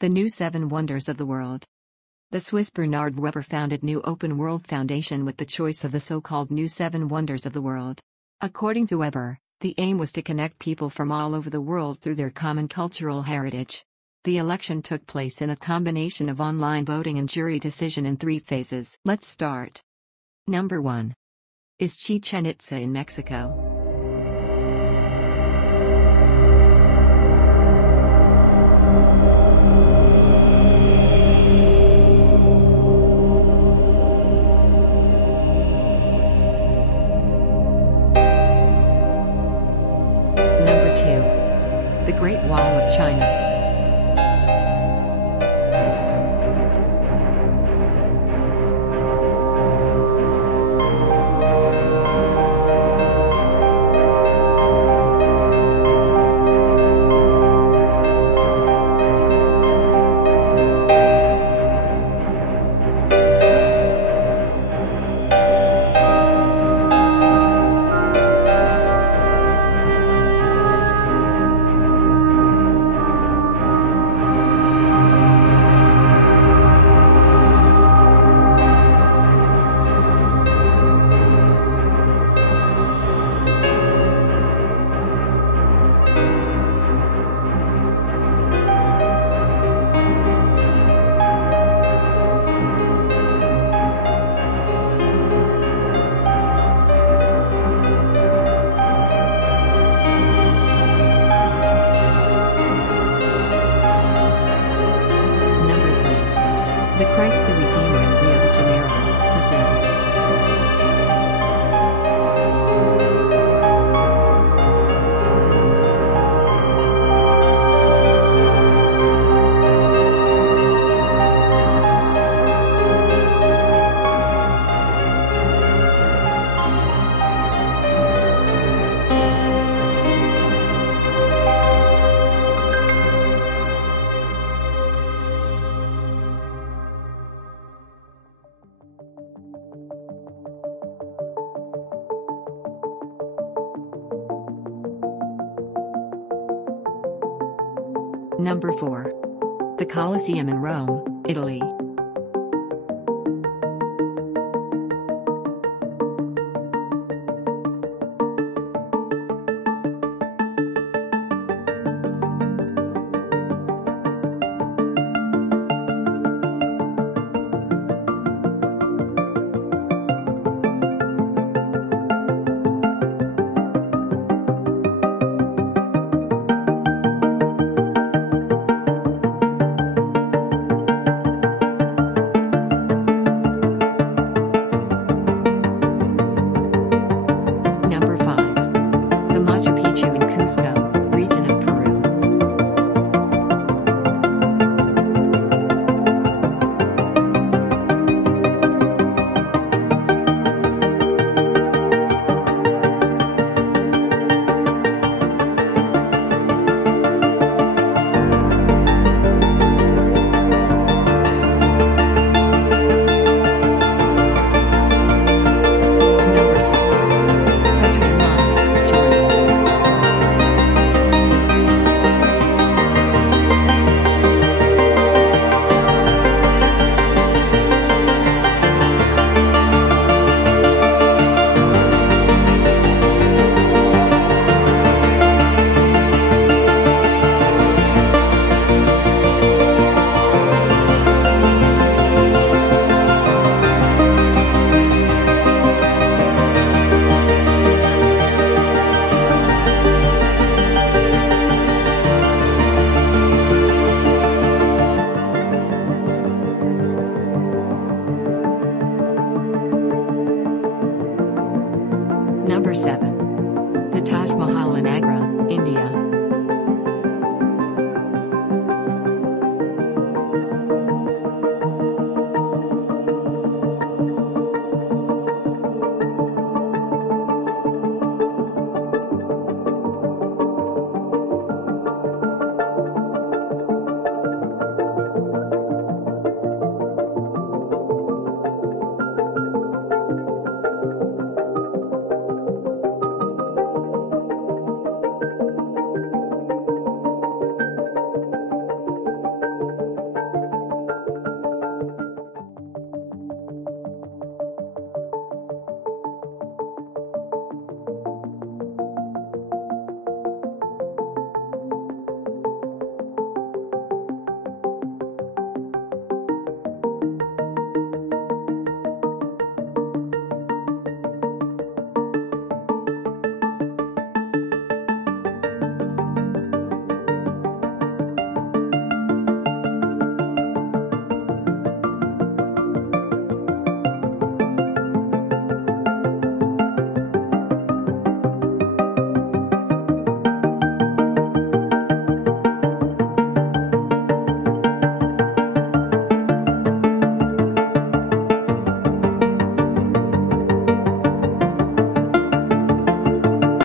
The new Seven Wonders of the World. The Swiss Bernard Weber founded New Open World Foundation with the choice of the so-called New Seven Wonders of the World. According to Weber, the aim was to connect people from all over the world through their common cultural heritage. The election took place in a combination of online voting and jury decision in 3 phases. Let's start. Number 1. Is Chichén Itzá in Mexico? Number 2. The Great Wall of China. The Christ the Redeemer in Rio de Janeiro, Brazil. Number 4. The Colosseum in Rome, Italy.